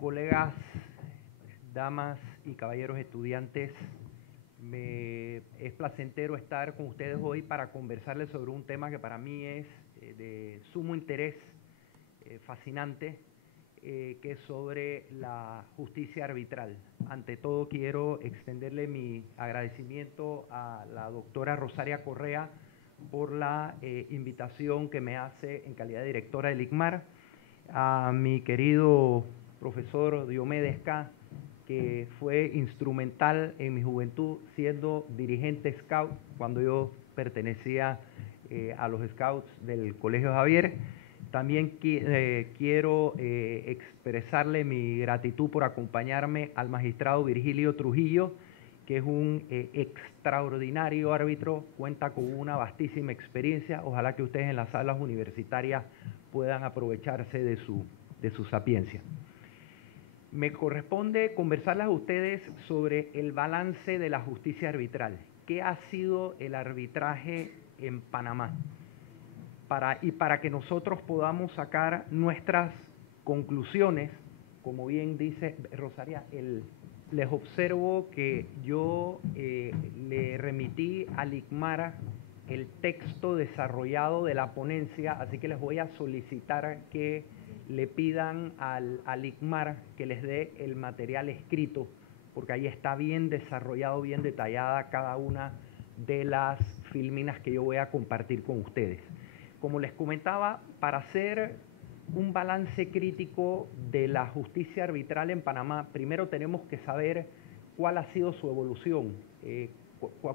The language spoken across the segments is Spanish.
Colegas, damas y caballeros estudiantes, es placentero estar con ustedes hoy para conversarles sobre un tema que para mí es de sumo interés, fascinante, que es sobre la justicia arbitral. Ante todo quiero extenderle mi agradecimiento a la doctora Rosaria Correa por la invitación que me hace en calidad de directora del ICMAR, a mi querido profesor Diomedes K., que fue instrumental en mi juventud siendo dirigente scout cuando yo pertenecía a los scouts del Colegio Javier. También quiero expresarle mi gratitud por acompañarme al magistrado Virgilio Trujillo, que es un extraordinario árbitro, cuenta con una vastísima experiencia. Ojalá que ustedes en las salas universitarias puedan aprovecharse de su sapiencia. Me corresponde conversarles a ustedes sobre el balance de la justicia arbitral. ¿Qué ha sido el arbitraje en Panamá? Para que nosotros podamos sacar nuestras conclusiones, como bien dice Rosaria, les observo que yo le remití al ICMAR el texto desarrollado de la ponencia, así que les voy a solicitar que le pidan al ICMAR que les dé el material escrito, porque ahí está bien desarrollado, bien detallada cada una de las filminas que yo voy a compartir con ustedes. Como les comentaba, para hacer un balance crítico de la justicia arbitral en Panamá, primero tenemos que saber cuál ha sido su evolución,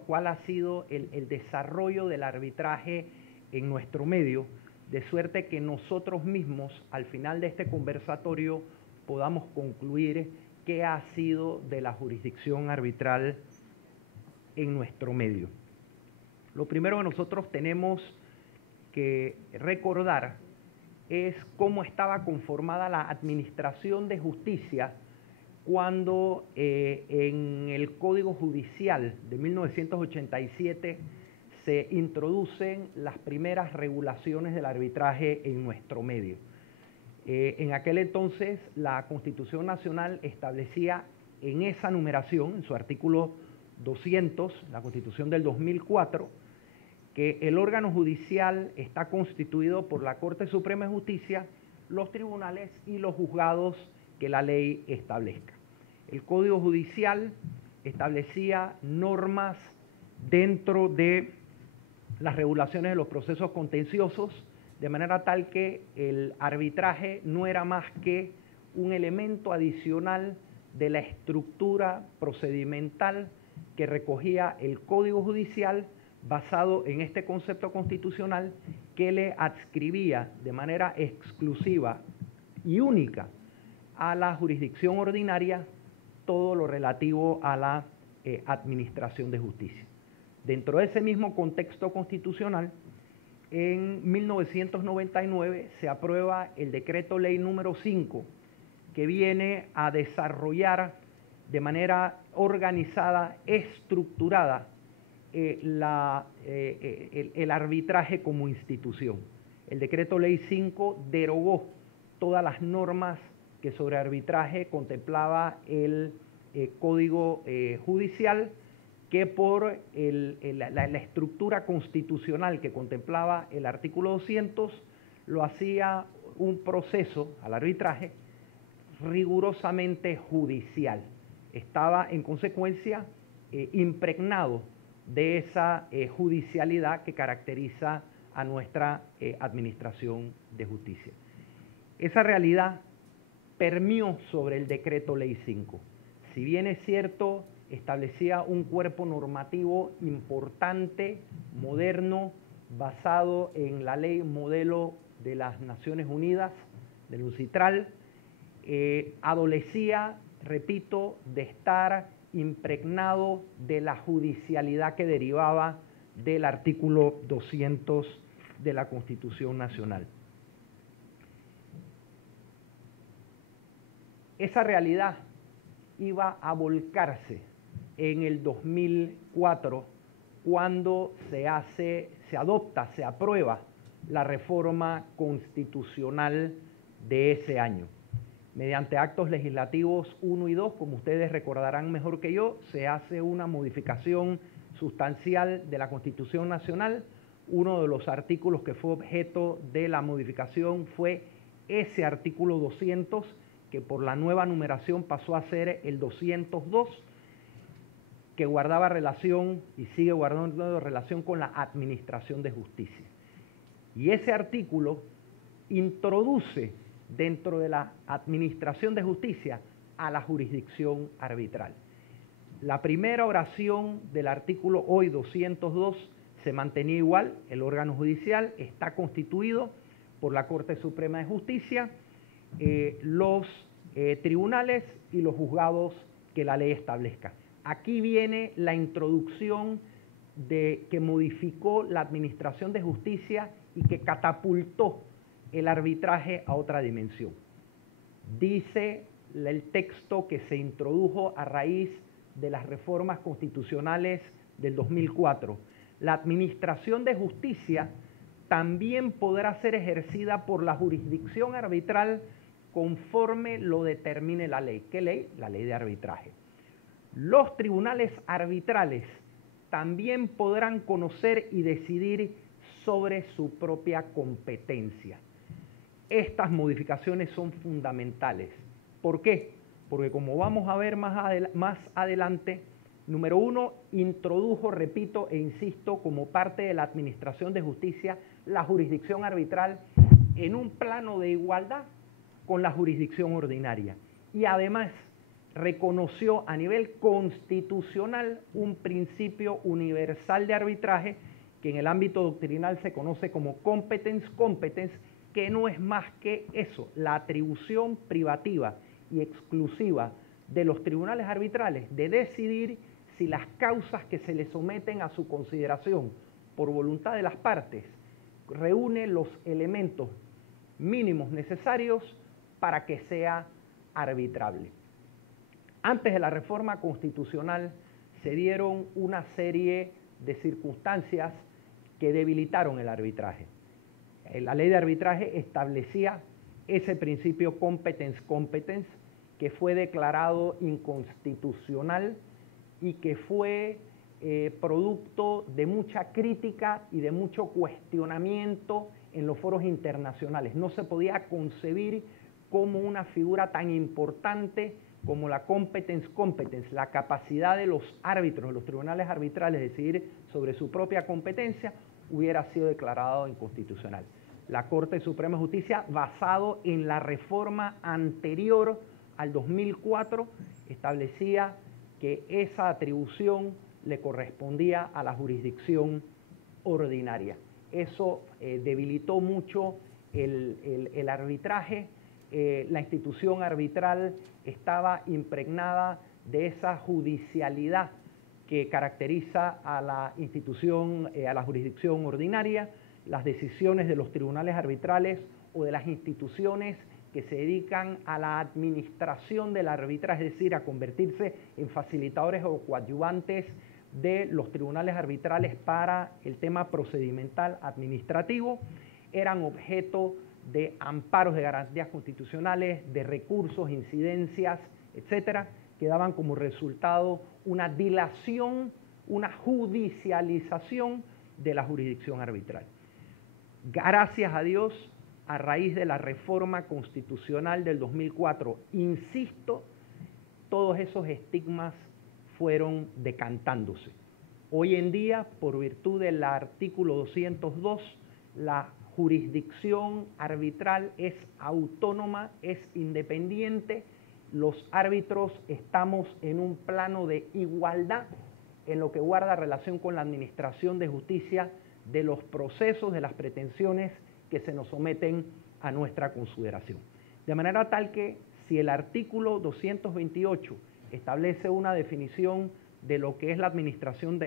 cuál ha sido el desarrollo del arbitraje en nuestro medio, de suerte que nosotros mismos, al final de este conversatorio, podamos concluir qué ha sido de la jurisdicción arbitral en nuestro medio. Lo primero que nosotros tenemos que recordar es cómo estaba conformada la administración de justicia cuando en el Código Judicial de 1987 se introducen las primeras regulaciones del arbitraje en nuestro medio. En aquel entonces la Constitución Nacional establecía en esa numeración, en su artículo 200, la Constitución del 2004, que el órgano judicial está constituido por la Corte Suprema de Justicia, los tribunales y los juzgados que la ley establezca. El Código Judicial establecía normas dentro de las regulaciones de los procesos contenciosos, de manera tal que el arbitraje no era más que un elemento adicional de la estructura procedimental que recogía el Código Judicial, basado en este concepto constitucional que le adscribía de manera exclusiva y única a la jurisdicción ordinaria todo lo relativo a la administración de justicia. Dentro de ese mismo contexto constitucional, en 1999 se aprueba el decreto ley número 5, que viene a desarrollar de manera organizada, estructurada, el arbitraje como institución. El decreto ley 5 derogó todas las normas que sobre arbitraje contemplaba el Código Judicial, que por la estructura constitucional que contemplaba el artículo 200 lo hacía un proceso al arbitraje rigurosamente judicial. Estaba en consecuencia impregnado de esa judicialidad que caracteriza a nuestra administración de justicia. Esa realidad permeó sobre el decreto ley 5. Si bien es cierto, establecía un cuerpo normativo importante, moderno, basado en la ley modelo de las Naciones Unidas, del UNCITRAL, adolecía, repito, de estar impregnado de la judicialidad que derivaba del artículo 200 de la Constitución Nacional. Esa realidad iba a volcarse en el 2004 cuando se aprueba la reforma constitucional de ese año. Mediante actos legislativos 1 y 2, como ustedes recordarán mejor que yo, se hace una modificación sustancial de la Constitución Nacional. Uno de los artículos que fue objeto de la modificación fue ese artículo 200, que por la nueva numeración pasó a ser el 202, que guardaba relación y sigue guardando relación con la administración de justicia. Y ese artículo introduce dentro de la administración de justicia a la jurisdicción arbitral. La primera oración del artículo hoy 202 se mantenía igual. El órgano judicial está constituido por la Corte Suprema de Justicia, los tribunales y los juzgados que la ley establezca. Aquí viene la introducción que modificó la administración de justicia y que catapultó el arbitraje a otra dimensión. Dice el texto que se introdujo a raíz de las reformas constitucionales del 2004. La administración de justicia también podrá ser ejercida por la jurisdicción arbitral conforme lo determine la ley. ¿Qué ley? La ley de arbitraje. Los tribunales arbitrales también podrán conocer y decidir sobre su propia competencia. Estas modificaciones son fundamentales. ¿Por qué? Porque como vamos a ver más adelante, número 1, introdujo, repito e insisto, como parte de la administración de justicia, la jurisdicción arbitral en un plano de igualdad con la jurisdicción ordinaria. Y además reconoció a nivel constitucional un principio universal de arbitraje que en el ámbito doctrinal se conoce como competence, que no es más que eso, la atribución privativa y exclusiva de los tribunales arbitrales de decidir si las causas que se le someten a su consideración por voluntad de las partes reúnen los elementos mínimos necesarios para que sea arbitrable. Antes de la reforma constitucional se dieron una serie de circunstancias que debilitaron el arbitraje. La ley de arbitraje establecía ese principio competence, que fue declarado inconstitucional y que fue producto de mucha crítica y de mucho cuestionamiento en los foros internacionales. No se podía concebir como una figura tan importante como la competence, la capacidad de los árbitros, de los tribunales arbitrales de decidir sobre su propia competencia, hubiera sido declarado inconstitucional. La Corte Suprema de Justicia, basado en la reforma anterior al 2004, establecía que esa atribución le correspondía a la jurisdicción ordinaria. Eso debilitó mucho el arbitraje. La institución arbitral estaba impregnada de esa judicialidad que caracteriza a la institución, a la jurisdicción ordinaria. Las decisiones de los tribunales arbitrales o de las instituciones que se dedican a la administración del arbitraje, es decir, a convertirse en facilitadores o coadyuvantes de los tribunales arbitrales para el tema procedimental administrativo, eran objeto de amparos de garantías constitucionales, de recursos, incidencias, etcétera, que daban como resultado una dilación, una judicialización de la jurisdicción arbitral. Gracias a Dios, a raíz de la reforma constitucional del 2004, insisto, todos esos estigmas fueron decantándose. Hoy en día, por virtud del artículo 202, la jurisdicción arbitral es autónoma, es independiente. Los árbitros estamos en un plano de igualdad en lo que guarda relación con la administración de justicia de los procesos, de las pretensiones que se nos someten a nuestra consideración. De manera tal que si el artículo 228 establece una definición de lo que es la administración,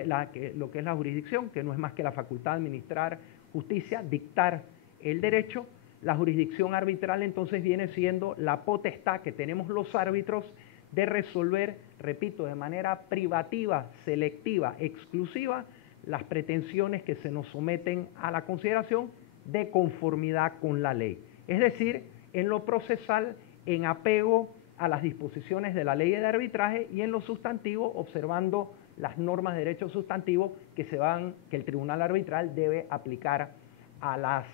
lo que es la jurisdicción, que no es más que la facultad de administrar justicia, dictar el derecho, la jurisdicción arbitral entonces viene siendo la potestad que tenemos los árbitros de resolver, repito, de manera privativa, selectiva, exclusiva, las pretensiones que se nos someten a la consideración de conformidad con la ley. Es decir, en lo procesal, en apego a las disposiciones de la ley de arbitraje y en lo sustantivo observando las normas de derecho sustantivo que el tribunal arbitral debe aplicar a las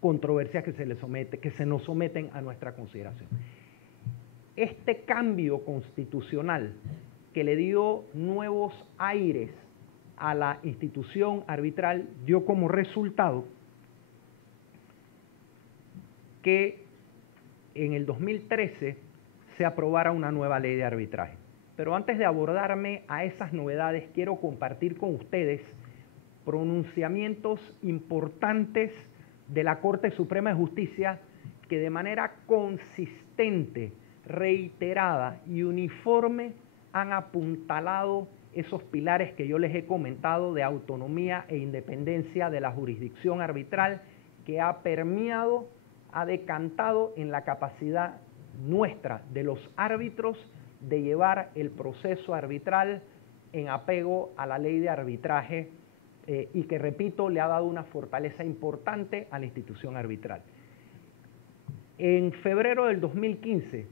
controversias que se nos someten a nuestra consideración. Este cambio constitucional que le dio nuevos aires a la institución arbitral dio como resultado que en el 2013 se aprobara una nueva ley de arbitraje. Pero antes de abordarme a esas novedades, quiero compartir con ustedes pronunciamientos importantes de la Corte Suprema de Justicia que de manera consistente, reiterada y uniforme han apuntalado esos pilares que yo les he comentado de autonomía e independencia de la jurisdicción arbitral que ha permeado, ha decantado en la capacidad nuestra de los árbitros de llevar el proceso arbitral en apego a la ley de arbitraje y que, repito, le ha dado una fortaleza importante a la institución arbitral. En febrero del 2015,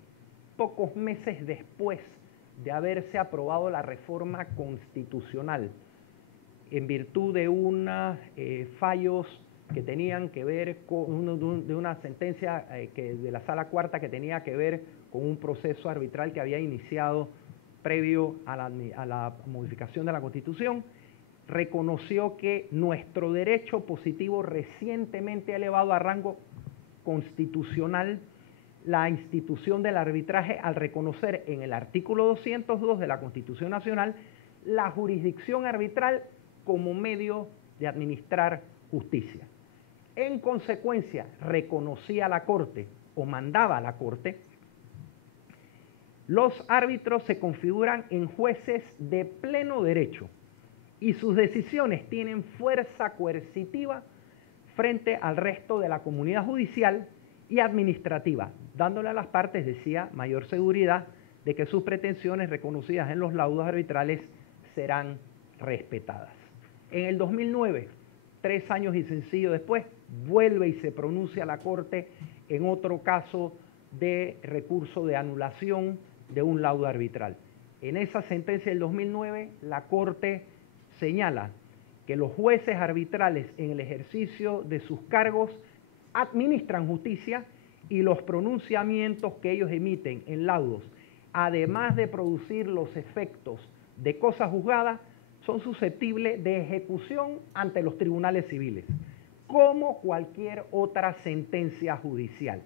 pocos meses después de haberse aprobado la reforma constitucional, en virtud de unos fallos que tenían que ver con de una sentencia de la Sala Cuarta que tenía que ver con un proceso arbitral que había iniciado previo a la modificación de la Constitución, reconoció que nuestro derecho positivo recientemente elevado a rango constitucional la institución del arbitraje al reconocer en el artículo 202 de la Constitución Nacional la jurisdicción arbitral como medio de administrar justicia. En consecuencia, reconocía la Corte o mandaba a la Corte, los árbitros se configuran en jueces de pleno derecho y sus decisiones tienen fuerza coercitiva frente al resto de la comunidad judicial y administrativa, dándole a las partes, decía, mayor seguridad de que sus pretensiones reconocidas en los laudos arbitrales serán respetadas. En el 2009, 3 años y sencillo después, vuelve y se pronuncia la Corte en otro caso de recurso de anulación de un laudo arbitral. En esa sentencia del 2009, la Corte señala que los jueces arbitrales en el ejercicio de sus cargos administran justicia y los pronunciamientos que ellos emiten en laudos, además de producir los efectos de cosa juzgada, son susceptibles de ejecución ante los tribunales civiles, como cualquier otra sentencia judicial.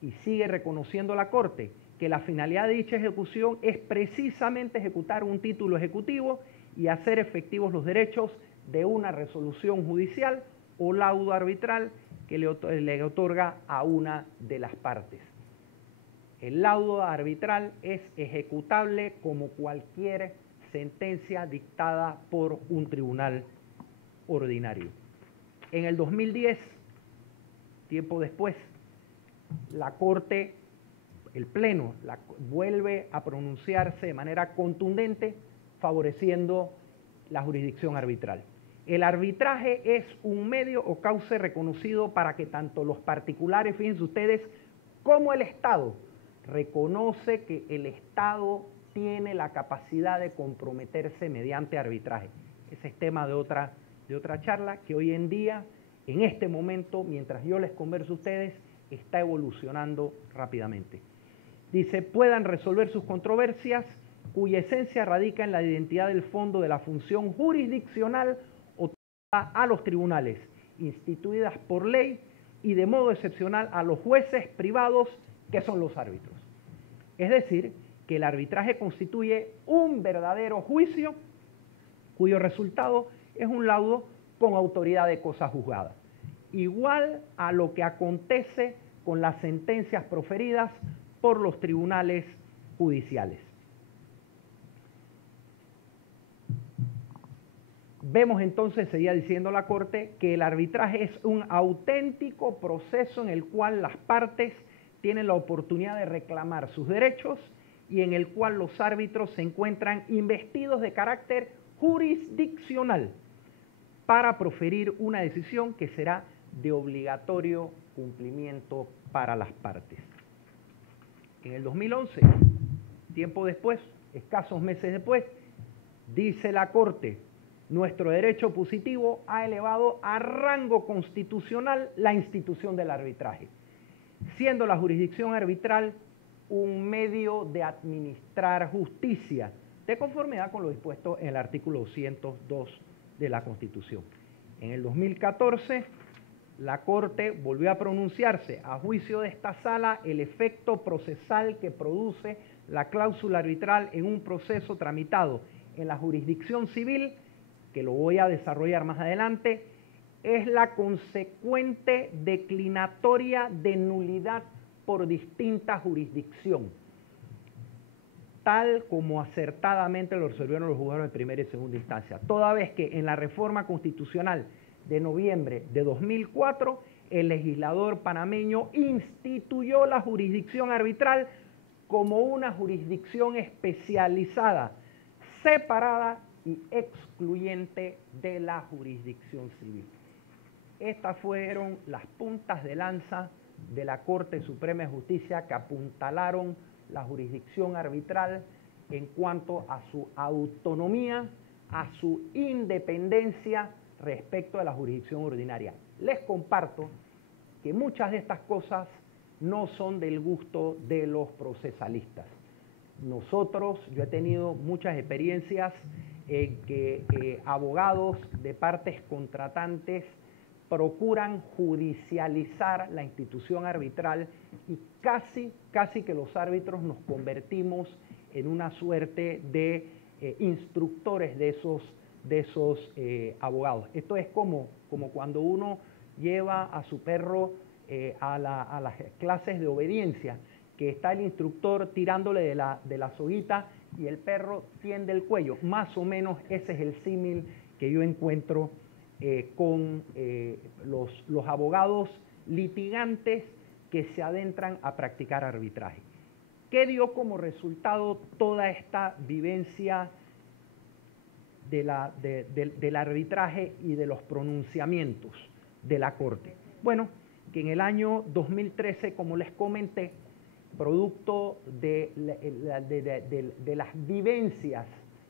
Y sigue reconociendo la Corte que la finalidad de dicha ejecución es precisamente ejecutar un título ejecutivo y hacer efectivos los derechos de una resolución judicial o laudo arbitral que le otorga a una de las partes. El laudo arbitral es ejecutable como cualquier sentencia dictada por un tribunal ordinario. En el 2010, tiempo después, la Corte, el Pleno, vuelve a pronunciarse de manera contundente favoreciendo la jurisdicción arbitral. El arbitraje es un medio o cauce reconocido para que tanto los particulares, fíjense ustedes, como el Estado, reconoce que el Estado tiene la capacidad de comprometerse mediante arbitraje. Ese es tema de otra charla que hoy en día, en este momento, mientras yo les converso a ustedes, está evolucionando rápidamente. Dice, puedan resolver sus controversias cuya esencia radica en la identidad del fondo de la función jurisdiccional otorgada a los tribunales, instituidas por ley y de modo excepcional a los jueces privados que son los árbitros. Es decir, que el arbitraje constituye un verdadero juicio cuyo resultado es un laudo con autoridad de cosa juzgada, igual a lo que acontece con las sentencias proferidas por los tribunales judiciales. Vemos entonces, seguía diciendo la Corte, que el arbitraje es un auténtico proceso en el cual las partes tienen la oportunidad de reclamar sus derechos y en el cual los árbitros se encuentran investidos de carácter jurisdiccional para proferir una decisión que será de obligatorio cumplimiento para las partes. En el 2011, tiempo después, escasos meses después, dice la Corte, nuestro derecho positivo ha elevado a rango constitucional la institución del arbitraje, siendo la jurisdicción arbitral un medio de administrar justicia, de conformidad con lo dispuesto en el artículo 202 de la Constitución. En el 2014, la Corte volvió a pronunciarse. A juicio de esta sala, el efecto procesal que produce la cláusula arbitral en un proceso tramitado en la jurisdicción civil, que lo voy a desarrollar más adelante, es la consecuente declinatoria de nulidad por distinta jurisdicción, tal como acertadamente lo resolvieron los juzgados de primera y segunda instancia, toda vez que en la reforma constitucional de noviembre de 2004, el legislador panameño instituyó la jurisdicción arbitral como una jurisdicción especializada, separada y excluyente de la jurisdicción civil. Estas fueron las puntas de lanza de la Corte Suprema de Justicia que apuntalaron la jurisdicción arbitral en cuanto a su autonomía, a su independencia respecto a la jurisdicción ordinaria. Les comparto que muchas de estas cosas no son del gusto de los procesalistas. Yo he tenido muchas experiencias en que abogados de partes contratantes procuran judicializar la institución arbitral y casi que los árbitros nos convertimos en una suerte de instructores de esos abogados. Esto es como cuando uno lleva a su perro a las clases de obediencia, que está el instructor tirándole de la soguita y el perro tiende el cuello. Más o menos ese es el símil que yo encuentro con los abogados litigantes que se adentran a practicar arbitraje. ¿Qué dio como resultado toda esta vivencia del arbitraje y de los pronunciamientos de la Corte? Bueno, que en el año 2013, como les comenté, producto de las vivencias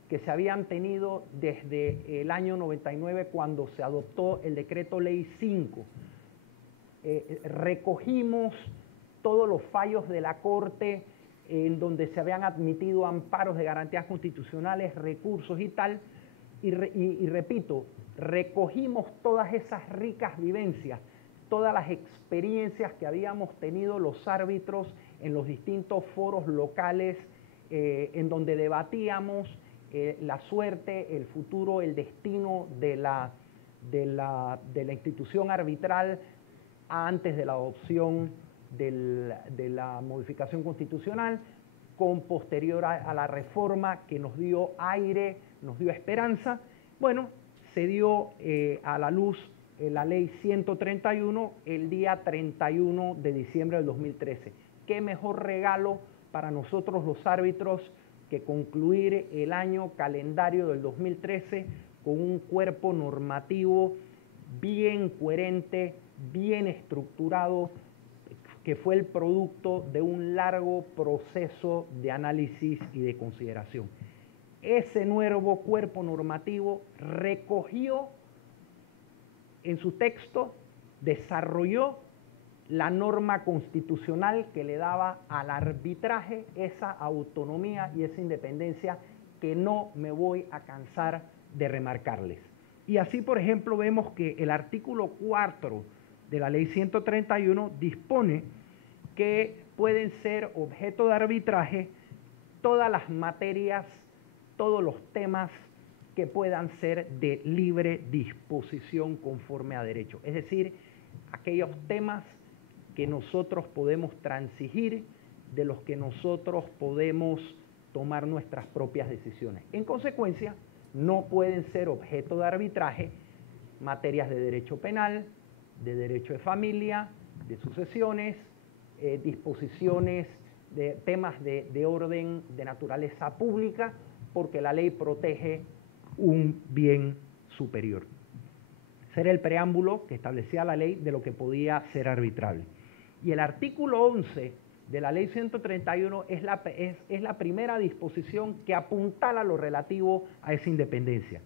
que se habían tenido desde el año 99 cuando se adoptó el decreto ley 5, recogimos todos los fallos de la Corte en donde se habían admitido amparos de garantías constitucionales, recursos y tal, y repito, recogimos todas esas ricas vivencias, todas las experiencias que habíamos tenido los árbitros en los distintos foros locales en donde debatíamos la suerte, el futuro, el destino de la institución arbitral antes de la adopción de la modificación constitucional, con posterior a la reforma que nos dio aire, nos dio esperanza. Bueno, se dio a la luz la ley 131 el día 31 de diciembre del 2013. ¿Qué mejor regalo para nosotros los árbitros que concluir el año calendario del 2013 con un cuerpo normativo bien coherente, bien estructurado, que fue el producto de un largo proceso de análisis y de consideración? Ese nuevo cuerpo normativo recogió en su texto, desarrolló la norma constitucional que le daba al arbitraje esa autonomía y esa independencia que no me voy a cansar de remarcarles. Y así, por ejemplo, vemos que el artículo 4 de la ley 131 dispone que pueden ser objeto de arbitraje todas las materias, todos los temas que puedan ser de libre disposición conforme a derecho. Es decir, aquellos temas que nosotros podemos transigir, de los que nosotros podemos tomar nuestras propias decisiones. En consecuencia, no pueden ser objeto de arbitraje materias de derecho penal, de derecho de familia, de sucesiones, disposiciones de temas de orden de naturaleza pública, porque la ley protege un bien superior. Ese era el preámbulo que establecía la ley de lo que podía ser arbitrable. Y el artículo 11 de la Ley 131 es la primera disposición que apuntala lo relativo a esa independencia.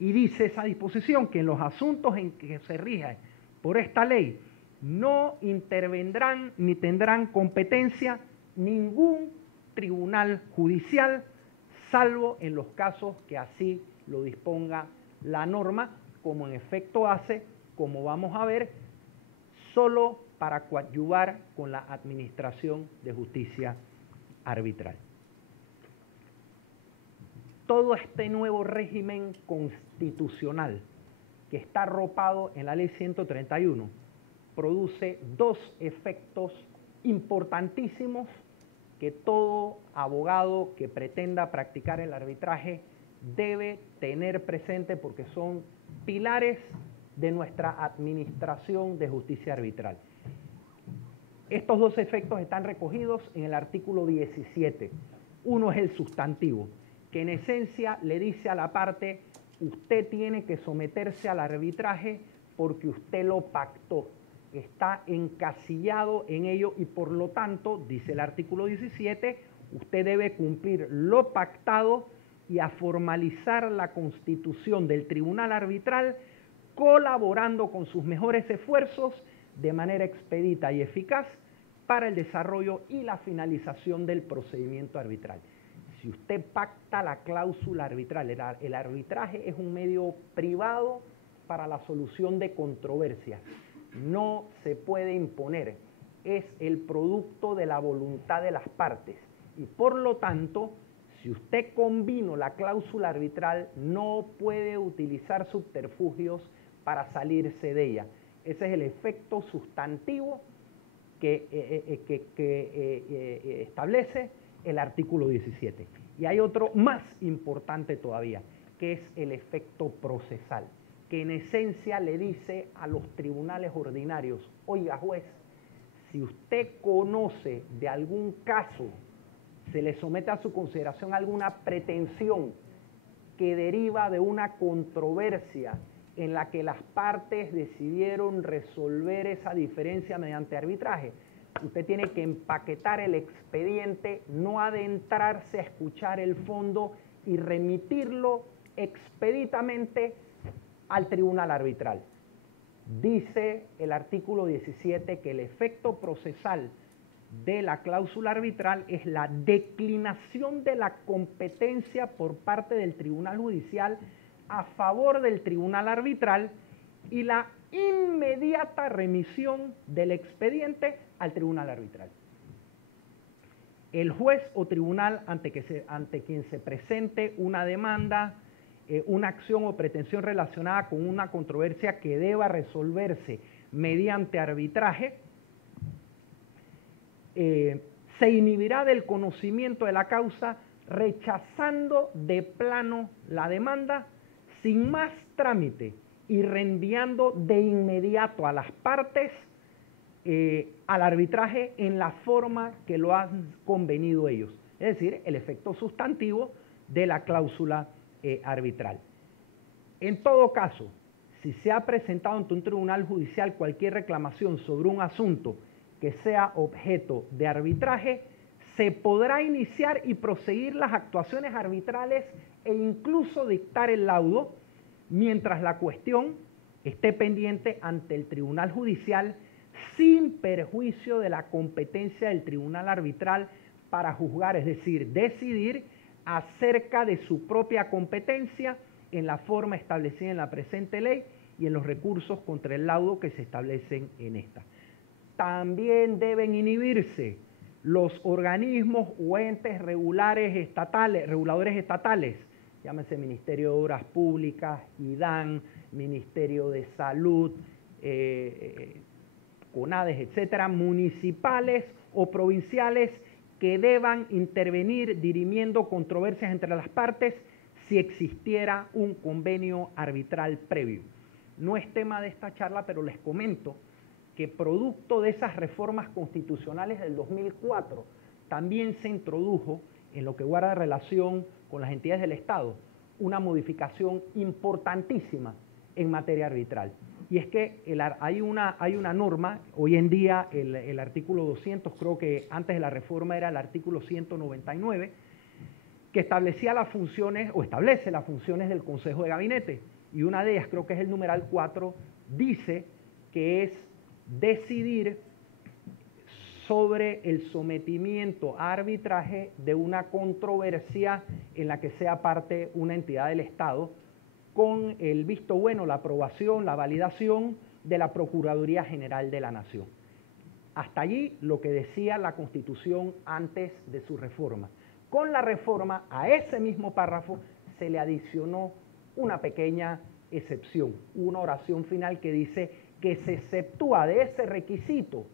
Y dice esa disposición que en los asuntos en que se rija por esta ley no intervendrán ni tendrán competencia ningún tribunal judicial, salvo en los casos que así lo disponga la norma, como en efecto hace, como vamos a ver, solo para coadyuvar con la administración de justicia arbitral. Todo este nuevo régimen constitucional que está arropado en la Ley 131 produce dos efectos importantísimos que todo abogado que pretenda practicar el arbitraje debe tener presente porque son pilares de nuestra administración de justicia arbitral. Estos dos efectos están recogidos en el artículo 17. Uno es el sustantivo, que en esencia le dice a la parte, usted tiene que someterse al arbitraje porque usted lo pactó, está encasillado en ello y por lo tanto, dice el artículo 17, usted debe cumplir lo pactado y a formalizar la constitución del tribunal arbitral colaborando con sus mejores esfuerzos de manera expedita y eficaz para el desarrollo y la finalización del procedimiento arbitral. Si usted pacta la cláusula arbitral, el arbitraje es un medio privado para la solución de controversias, no se puede imponer, es el producto de la voluntad de las partes y por lo tanto, si usted combina la cláusula arbitral, no puede utilizar subterfugios para salirse de ella. Ese es el efecto sustantivo que establece el artículo 17. Y hay otro más importante todavía, que es el efecto procesal, que en esencia le dice a los tribunales ordinarios, oiga juez, si usted conoce de algún caso, se le somete a su consideración alguna pretensión que deriva de una controversia en la que las partes decidieron resolver esa diferencia mediante arbitraje, usted tiene que empaquetar el expediente, no adentrarse a escuchar el fondo y remitirlo expeditamente al tribunal arbitral. Dice el artículo 17 que el efecto procesal de la cláusula arbitral es la declinación de la competencia por parte del tribunal judicial a favor del tribunal arbitral y la inmediata remisión del expediente al tribunal arbitral. El juez o tribunal ante quien se presente una demanda, una acción o pretensión relacionada con una controversia que deba resolverse mediante arbitraje, se inhibirá del conocimiento de la causa rechazando de plano la demanda sin más trámite y reenviando de inmediato a las partes al arbitraje en la forma que lo han convenido ellos. Es decir, el efecto sustantivo de la cláusula arbitral. En todo caso, si se ha presentado ante un tribunal judicial cualquier reclamación sobre un asunto que sea objeto de arbitraje, se podrá iniciar y proseguir las actuaciones arbitrales e incluso dictar el laudo mientras la cuestión esté pendiente ante el tribunal judicial sin perjuicio de la competencia del tribunal arbitral para juzgar, es decir, decidir acerca de su propia competencia en la forma establecida en la presente ley y en los recursos contra el laudo que se establecen en esta. También deben inhibirse los organismos o entes reguladores estatales, llámese Ministerio de Obras Públicas, IDAN, Ministerio de Salud, CONADES, etcétera, municipales o provinciales que deban intervenir dirimiendo controversias entre las partes si existiera un convenio arbitral previo. No es tema de esta charla, pero les comento que producto de esas reformas constitucionales del 2004 también se introdujo, en lo que guarda relación con las entidades del Estado, una modificación importantísima en materia arbitral. y es que hay una norma, hoy en día el artículo 200, creo que antes de la reforma era el artículo 199, que establecía las funciones, o establece las funciones del Consejo de Gabinete, y una de ellas, creo que es el numeral 4, dice que es decidir sobre el sometimiento a arbitraje de una controversia en la que sea parte una entidad del Estado, con el visto bueno, la aprobación, la validación de la Procuraduría General de la Nación. Hasta allí lo que decía la Constitución antes de su reforma. Con la reforma, a ese mismo párrafo se le adicionó una pequeña excepción, una oración final que dice que se exceptúa de ese requisito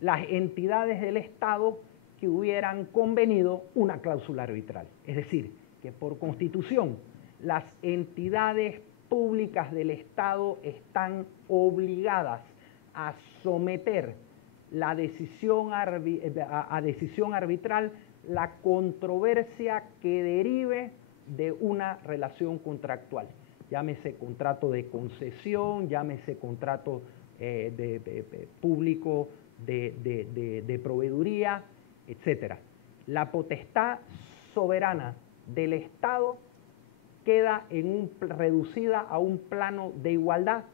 las entidades del Estado que hubieran convenido una cláusula arbitral. Es decir, que por Constitución las entidades públicas del Estado están obligadas a someter la decisión a decisión arbitral la controversia que derive de una relación contractual. Llámese contrato de concesión, llámese contrato público de proveeduría, etc. La potestad soberana del Estado queda reducida a un plano de igualdad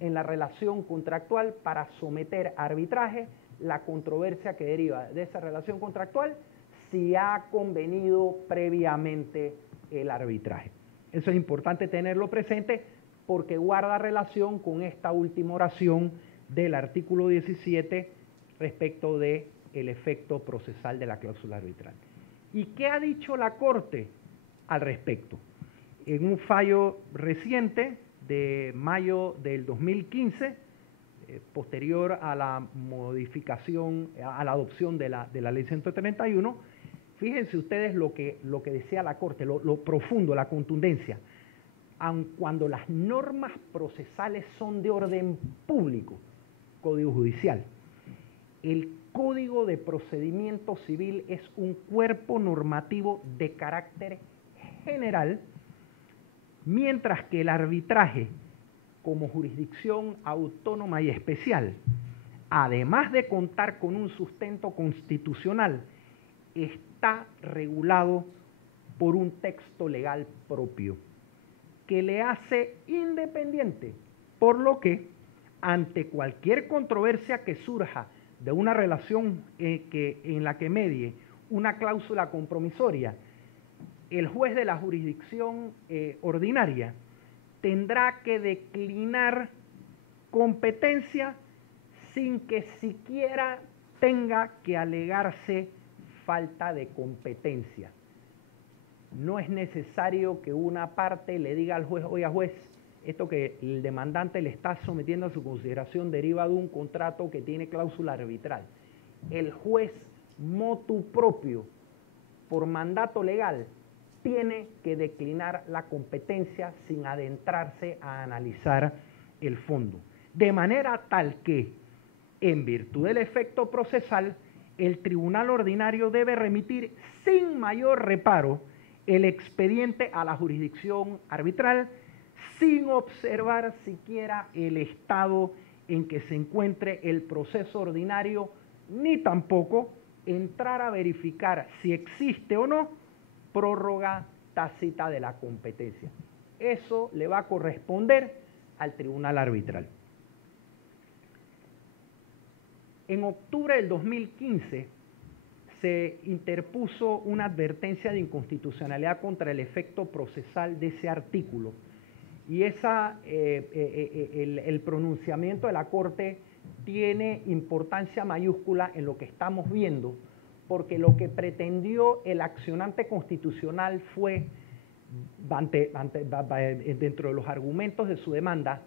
en la relación contractual para someter a arbitraje la controversia que deriva de esa relación contractual si ha convenido previamente el arbitraje. Eso es importante tenerlo presente porque guarda relación con esta última oración del artículo 17 respecto del efecto procesal de la cláusula arbitral. ¿Y qué ha dicho la Corte al respecto? En un fallo reciente de mayo del 2015, posterior a la modificación, a la adopción de la ley 131, fíjense ustedes lo que decía la Corte, lo profundo, la contundencia. Aun cuando las normas procesales son de orden público, Código Judicial, el Código de Procedimiento Civil es un cuerpo normativo de carácter general, mientras que el arbitraje, como jurisdicción autónoma y especial, además de contar con un sustento constitucional, está regulado por un texto legal propio que le hace independiente, por lo que ante cualquier controversia que surja de una relación en la que medie una cláusula compromisoria, el juez de la jurisdicción ordinaria tendrá que declinar competencia sin que siquiera tenga que alegarse falta de competencia. No es necesario que una parte le diga al juez, oiga juez, esto que el demandante le está sometiendo a su consideración deriva de un contrato que tiene cláusula arbitral. El juez, motu propio, por mandato legal, tiene que declinar la competencia sin adentrarse a analizar el fondo. De manera tal que, en virtud del efecto procesal, el tribunal ordinario debe remitir sin mayor reparo el expediente a la jurisdicción arbitral, sin observar siquiera el estado en que se encuentre el proceso ordinario, ni tampoco entrar a verificar si existe o no prórroga tácita de la competencia. Eso le va a corresponder al tribunal arbitral. En octubre del 2015 se interpuso una advertencia de inconstitucionalidad contra el efecto procesal de ese artículo y el pronunciamiento de la Corte tiene importancia mayúscula en lo que estamos viendo, porque lo que pretendió el accionante constitucional fue, dentro de los argumentos de su demanda,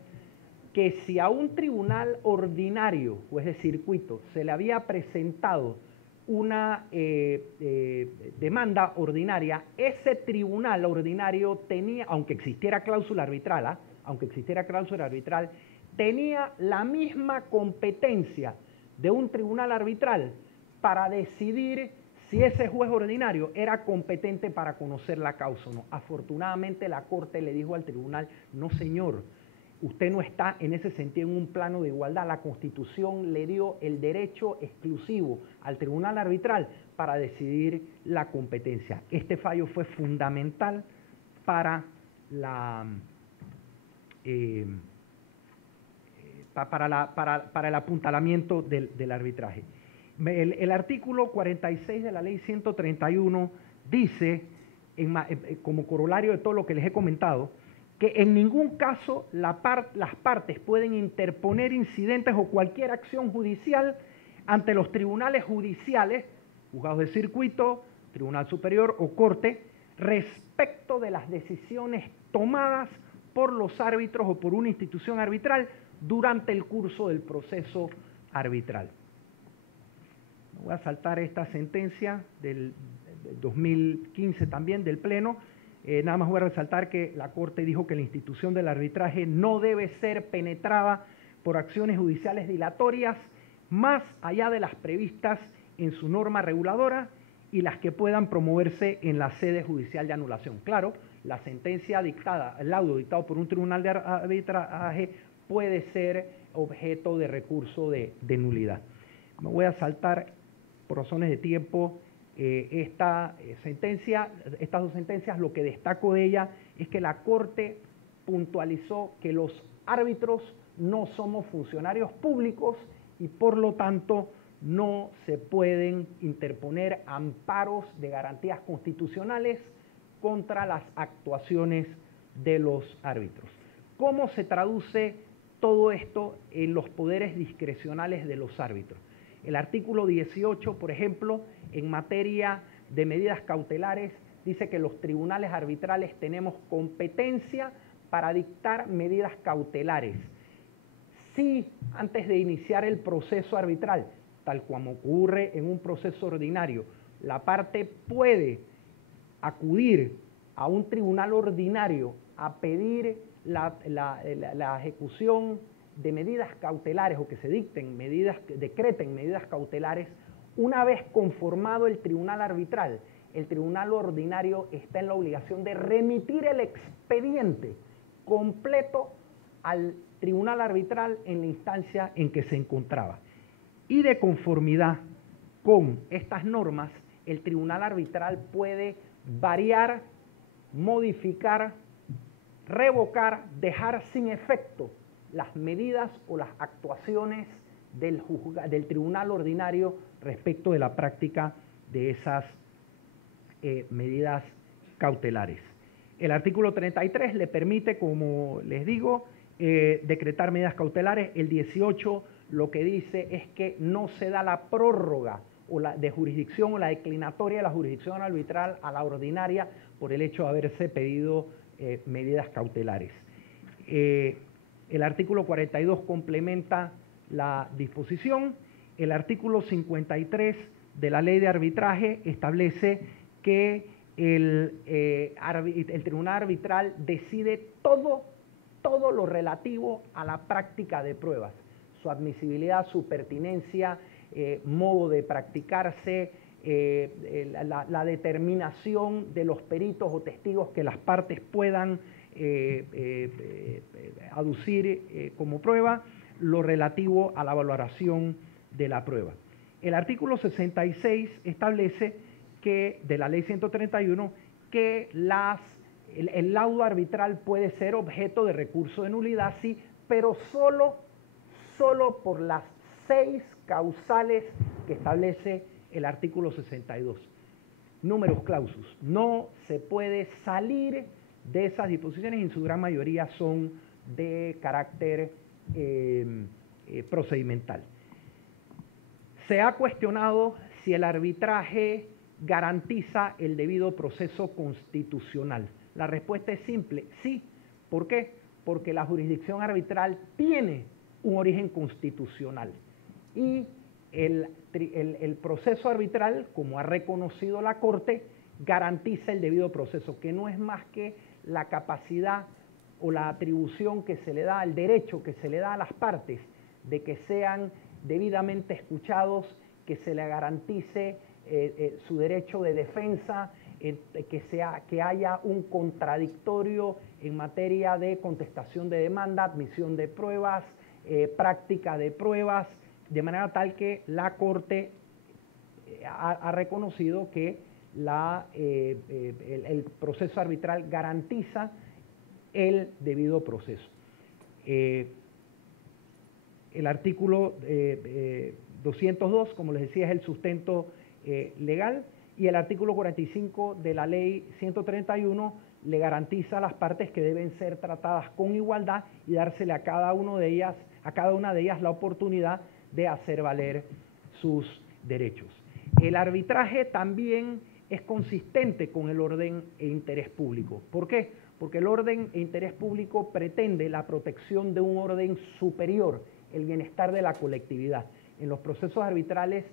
que si a un tribunal ordinario, juez de circuito, se le había presentado una demanda ordinaria, ese tribunal ordinario tenía, aunque existiera cláusula arbitral, tenía la misma competencia de un tribunal arbitral para decidir si ese juez ordinario era competente para conocer la causa o no. Afortunadamente la Corte le dijo al tribunal, no señor, usted no está en ese sentido en un plano de igualdad. La Constitución le dio el derecho exclusivo al tribunal arbitral para decidir la competencia. Este fallo fue fundamental para el apuntalamiento del arbitraje. El artículo 46 de la Ley 131 dice, como corolario de todo lo que les he comentado, que en ningún caso las partes pueden interponer incidentes o cualquier acción judicial ante los tribunales judiciales, juzgados de circuito, tribunal superior o corte, respecto de las decisiones tomadas por los árbitros o por una institución arbitral durante el curso del proceso arbitral. Voy a saltar esta sentencia del 2015 también del Pleno. Nada más voy a resaltar que la Corte dijo que la institución del arbitraje no debe ser penetrada por acciones judiciales dilatorias más allá de las previstas en su norma reguladora y las que puedan promoverse en la sede judicial de anulación. Claro, la sentencia dictada, el laudo dictado por un tribunal de arbitraje puede ser objeto de recurso de nulidad. Me voy a saltar por razones de tiempo estas dos sentencias. Lo que destaco de ella es que la Corte puntualizó que los árbitros no somos funcionarios públicos y por lo tanto no se pueden interponer amparos de garantías constitucionales contra las actuaciones de los árbitros. ¿Cómo se traduce todo esto en los poderes discrecionales de los árbitros? El artículo 18, por ejemplo, en materia de medidas cautelares, dice que los tribunales arbitrales tenemos competencia para dictar medidas cautelares. Si antes de iniciar el proceso arbitral, tal como ocurre en un proceso ordinario, la parte puede acudir a un tribunal ordinario a pedir la ejecución de medidas cautelares o que se decreten medidas cautelares, una vez conformado el tribunal arbitral, el tribunal ordinario está en la obligación de remitir el expediente completo al tribunal arbitral en la instancia en que se encontraba. Y de conformidad con estas normas, el tribunal arbitral puede variar, modificar, revocar, dejar sin efecto las medidas o las actuaciones del tribunal ordinario respecto de la práctica de esas medidas cautelares. El artículo 33 le permite, como les digo, decretar medidas cautelares. El 18 lo que dice es que no se da la prórroga o de jurisdicción o la declinatoria de la jurisdicción arbitral a la ordinaria por el hecho de haberse pedido medidas cautelares. El artículo 42 complementa la disposición. El artículo 53 de la Ley de Arbitraje establece que el tribunal arbitral decide todo lo relativo a la práctica de pruebas, su admisibilidad, su pertinencia, modo de practicarse, la determinación de los peritos o testigos que las partes puedan aducir como prueba, lo relativo a la valoración de la prueba. El artículo 66 establece que, de la Ley 131, que el laudo arbitral puede ser objeto de recurso de nulidad, sí, pero solo por las 6 causales que establece el artículo 62. Numerus clausus. No se puede salir de esas disposiciones y en su gran mayoría son de carácter procedimental. Se ha cuestionado si el arbitraje garantiza el debido proceso constitucional. La respuesta es simple, sí. ¿Por qué? Porque la jurisdicción arbitral tiene un origen constitucional y el proceso arbitral, como ha reconocido la Corte, garantiza el debido proceso, que no es más que la capacidad o la atribución que se le da, el derecho que se le da a las partes de que sean debidamente escuchados, que se le garantice su derecho de defensa, que haya un contradictorio en materia de contestación de demanda, admisión de pruebas, práctica de pruebas, de manera tal que la Corte ha reconocido que el proceso arbitral garantiza el debido proceso. El artículo 202, como les decía, es el sustento legal, y el artículo 45 de la ley 131 le garantiza a las partes que deben ser tratadas con igualdad y dársele a cada una de ellas la oportunidad de hacer valer sus derechos. El arbitraje también es consistente con el orden e interés público. ¿Por qué? Porque el orden e interés público pretende la protección de un orden superior, el bienestar de la colectividad. En los procesos arbitrales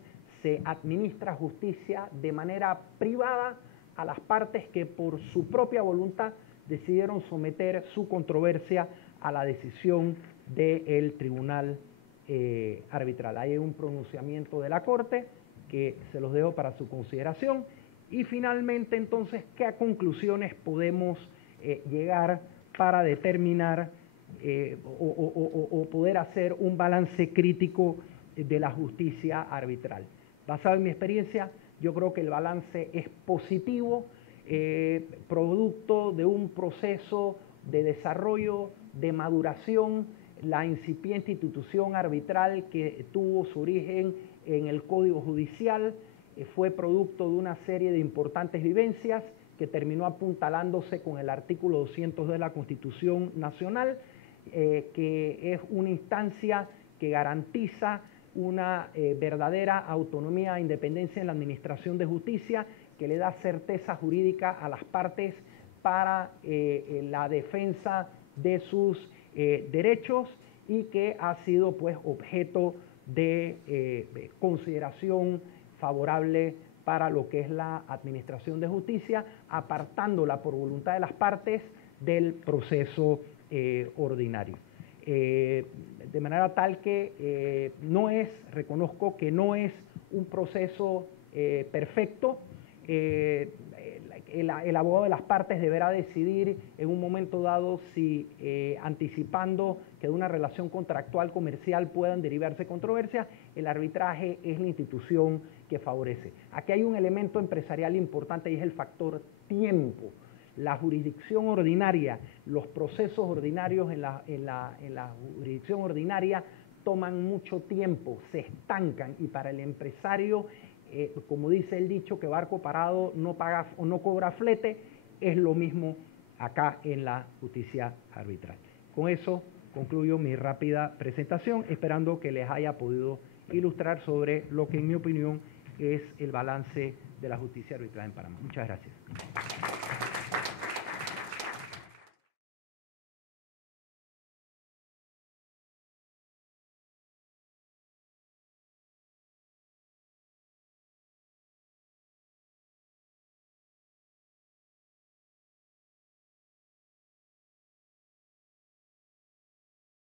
se administra justicia de manera privada a las partes que por su propia voluntad decidieron someter su controversia a la decisión del tribunal arbitral. Hay un pronunciamiento de la Corte que se los dejo para su consideración. Y finalmente, entonces, ¿qué conclusiones podemos llegar para determinar o poder hacer un balance crítico de la justicia arbitral? Basado en mi experiencia, yo creo que el balance es positivo, producto de un proceso de desarrollo, de maduración. La incipiente institución arbitral que tuvo su origen en el Código Judicial fue producto de una serie de importantes vivencias que terminó apuntalándose con el artículo 200 de la Constitución Nacional, que es una instancia que garantiza una verdadera autonomía e independencia en la administración de justicia, que le da certeza jurídica a las partes para la defensa de sus derechos, y que ha sido pues objeto de consideración favorable para lo que es la administración de justicia, apartándola por voluntad de las partes del proceso ordinario. De manera tal que reconozco que no es un proceso perfecto. El abogado de las partes deberá decidir en un momento dado si, anticipando que de una relación contractual comercial puedan derivarse controversias, el arbitraje es la institución que favorece. Aquí hay un elemento empresarial importante y es el factor tiempo. La jurisdicción ordinaria, los procesos ordinarios en la jurisdicción ordinaria toman mucho tiempo, se estancan, y para el empresario, como dice el dicho, que barco parado no paga o no cobra flete, es lo mismo acá en la justicia arbitral. Con eso concluyo mi rápida presentación, esperando que les haya podido ilustrar sobre lo que, en mi opinión, es el balance de la justicia arbitral en Panamá. Muchas gracias.